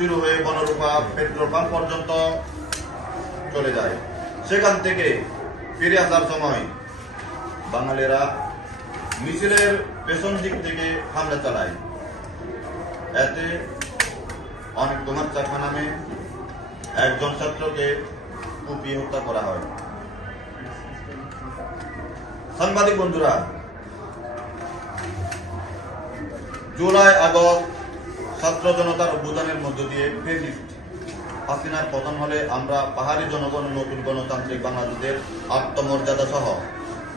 শুরু হয়ে Banarupa petrol pump পর্যন্ত চলে যায়। সেখান থেকে ফিরে আসার সময় বাঙালিরা মিছিলের পেছন দিক থেকে হামলা চালায়। এতে অনেক কুমার চাকমা নামে একজন ছাত্রকে কুপিয়ে হত্যা করা হয়। সাংবাদিক বন্ধুরা, জুলাই আগস্ট ছাত্র জনতার অভ্যুত্থানের মধ্য দিয়ে ফ্যাসিস্ট হাসিনার পতন হলে আমরা পাহাড়ি জনগণ নতুন গণতান্ত্রিক বাংলাদেশের আত্মমর্যাদা সহ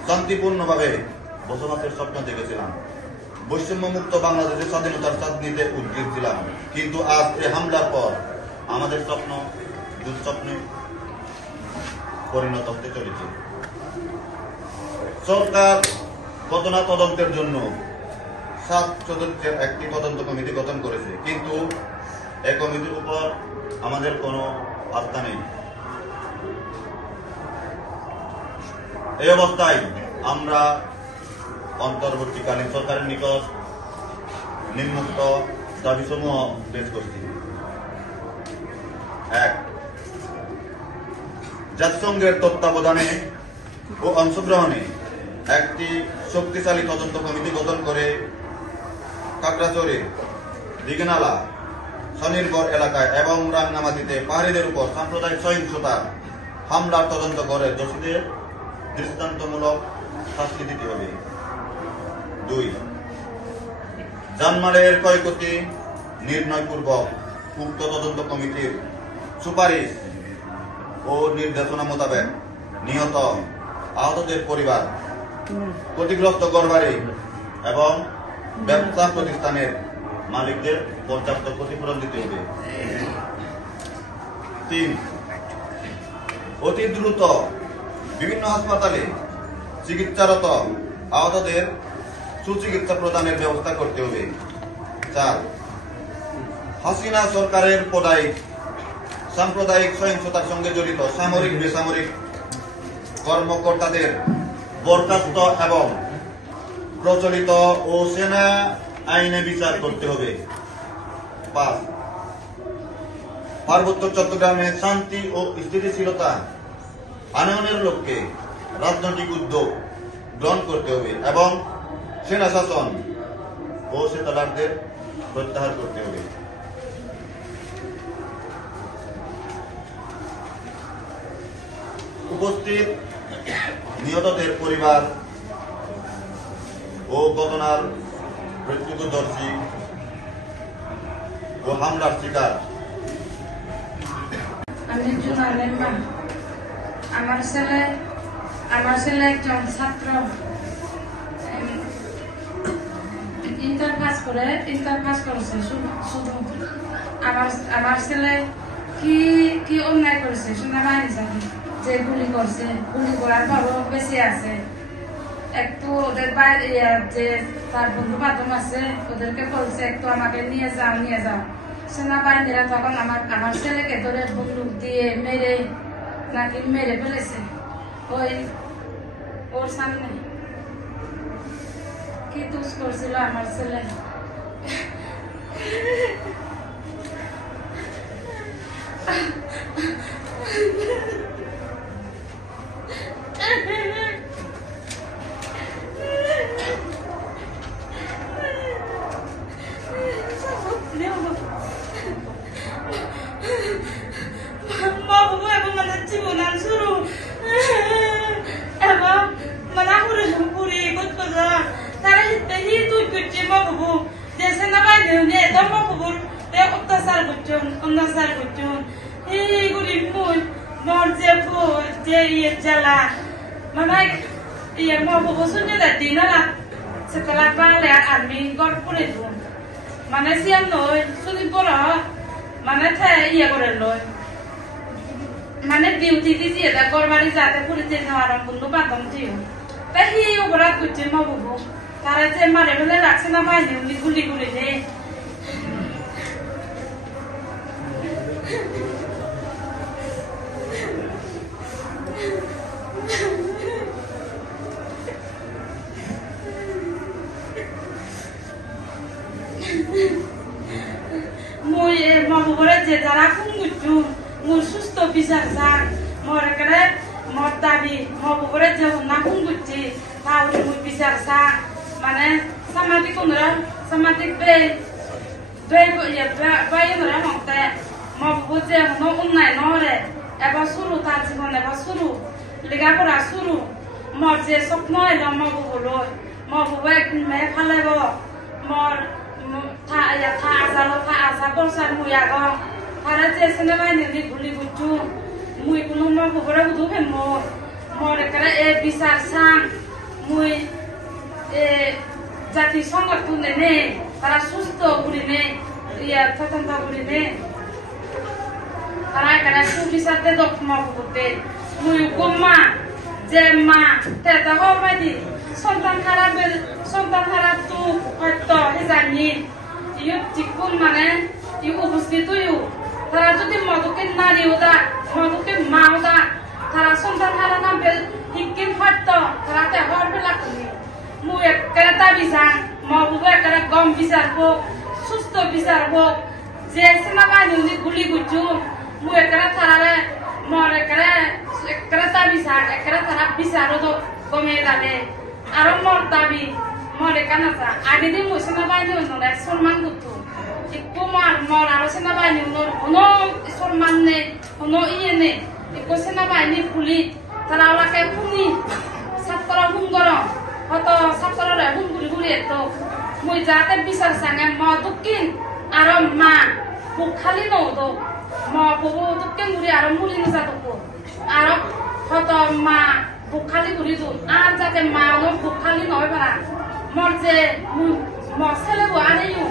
শান্তিপূর্ণভাবে বসবাসের স্বপ্ন দেখেছিলাম। বৈষম্যমুক্ত বাংলাদেশের স্বাধীনতার স্বাদ নিতে উদ্গ্রীব ছিলাম। কিন্তু আজ এই হামলার পর আমাদের স্বপ্ন দুঃস্বপ্নে পরিণত হতে চলেছে। সরকার ঘটনা তদন্তের জন্য 7 সদস্যের একটি তদন্ত কমিটি গঠন করেছে, কিন্তু এই কমিটির উপর আমাদের কোনো আস্থা নেই। এই অবস্থায় আমরা অন্তর্বর্তীকালীন সরকারের নিকট নিম্নোক্ত দাবিসমূহ পেশ করছি। 1. জাতিসংঘের তত্ত্বাবধানে ও অংশগ্রহণে একটি শক্তিশালী তদন্ত কমিটি গঠন করে খাগড়াছড়ি, দিঘনালা, স্বনির্ভর এলাকায় এবং রাঙ্গামাটিতে পাহাড়িদের উপর সাম্প্রদায়িক সহিংসতার হামলার তদন্ত করে দোষীদের দৃষ্টান্তমূলক শাস্তি দিতে হবে। 2. জানমালের ক্ষয়ক্ষতি নির্ণয়পূর্বক উক্ত তদন্ত কমিটির সুপারিশ ও নির্দেশনা মোতাবেক নিহত আহতদের পরিবার, ক্ষতিগ্রস্ত ঘরবাড়ি এবং ব্যবসা প্রতিষ্ঠানের মালিকদের পর্যাপ্ত ক্ষতিপূরণ দিতে হবে। 3. অতি দ্রুত বিভিন্ন হাসপাতালে চিকিৎসারত আহতদের সুচিকিৎসা প্রদানের ব্যবস্থা করতে হবে। 4. হাসিনা সরকারের পদায়িক সাম্প্রদায়িক সহিংসতার সঙ্গে জড়িত সামরিক বেসামরিক কর্মকর্তাদের বরখাস্ত এবং প্রচলিত ও সেনা আইনে বিচার করতে হবে। 5. পার্বত্য চট্টগ্রামে শান্তি ও স্থিতিশীলতা আনয়নের লক্ষ্যে রাজনৈতিক উদ্যোগ গ্রহণ করতে হবে এবং সেনা শাসন ও সেতালারদের প্রত্যাহার করতে হবে। উপস্থিত নিহতদের পরিবার ও ঘটনার প্রত্যক্ষদর্শী ও হামলার শিকার আমি জুনানের মা। আমার ছেলে একজন ছাত্র, ইন্টার পাস করেছে। শুধু আমার ছেলে কি অন্যায় করেছে শোনা বাহিনী যাবে, যে গুলি করছে, গুলি করার পরও বেঁচে আছে। একটু ওদের বাইরে যে তার বন্ধু বান্ধব আছে ওদেরকে বলছে একটু আমাকে নিয়ে যাও। সেনাবাহিনীরা তখন আমার ছেলেকে ধরে বন্দুক দিয়ে মেরে ফেলেছে। ওর সামনে কি দুষ করছিল আমার ছেলে। Setelah balik army corporate mana siang loy suni pora mana thay iya kore loy mana duty di dia kormari jate police na aram bundu bandam tiu tahi obra kuche ma bubu tara je mare bele rakse na mai ni guli je করে যে যারা কোন গুজু মুর সুস্থ বিচার চান মর করে মর দাবি মবরে যে না কোন গুজি তাহলে মুই বিচার চান মানে সামাজিক কোনরা সামাজিক বে বাইরে মতে মবু যে ন উন্নয় নরে এবার শুরু তার জীবন এবার শুরু লেখাপড়া শুরু মর যে স্বপ্ন এলো মবু বলো মবু একদিন মেয়ে ফালাইব মর থা আজা বর্ষার মুই আগ তারা যে সিনেমায় নিলি গুলি গুজু মুই কোনো মবুরে বুধু ফেন মর একারে এ বিচার সাং মুই এ জাতি সংগঠন নে তারা সুস্থ গুলি নে স্বতন্ত্র গুলি নে তারা এখানে সুবিচারতে দক্ষিণ করতে মুই গোমা যে মা তেতা হবাদি সন্তান খারাপ তো হয়তো জানি ইউ চিকুন মানে ইউ উপস্থিত ইউ তারা যদি মধুকে নারী ওদা মধুকে মা ওদা তারা সন্তান খারাপ না বেল হিকিন হয়তো তারা তে হর বেলা করি মুই একেবারে দাবি যান মবুবে একেবারে গম বিচার হোক সুস্থ বিচার হোক যে সেনাবাহিনী গুলি গুজু মুই একেবারে তারারে মর একেবারে দাবি যান একেবারে তারা বিচারও তো কমে যাবে আর মর দাবি মর এখানে আগে দিন মুই সেনাবাহিনী নয় সম্মান করতো একটু মর আর সেনাবাহিনী কোনো সম্মান নেই কোনো ইয়ে নেই একটু সেনাবাহিনী পুলি তারা ওলাকে শুনি ছাত্র সুন্দর হয়তো ছাত্ররা হুমগুলি গুলি তো মুই যাতে বিচার চাঙে ম দক্ষিণ আর মা বুক খালি নতো ম ববু দক্ষিণ গুলি আর মুলি নাজাতো আর হয়তো মা বুক খালি গুলি তো আর যাতে মা বুক খালি নয় পারা মর যে ম ছেলে আনিও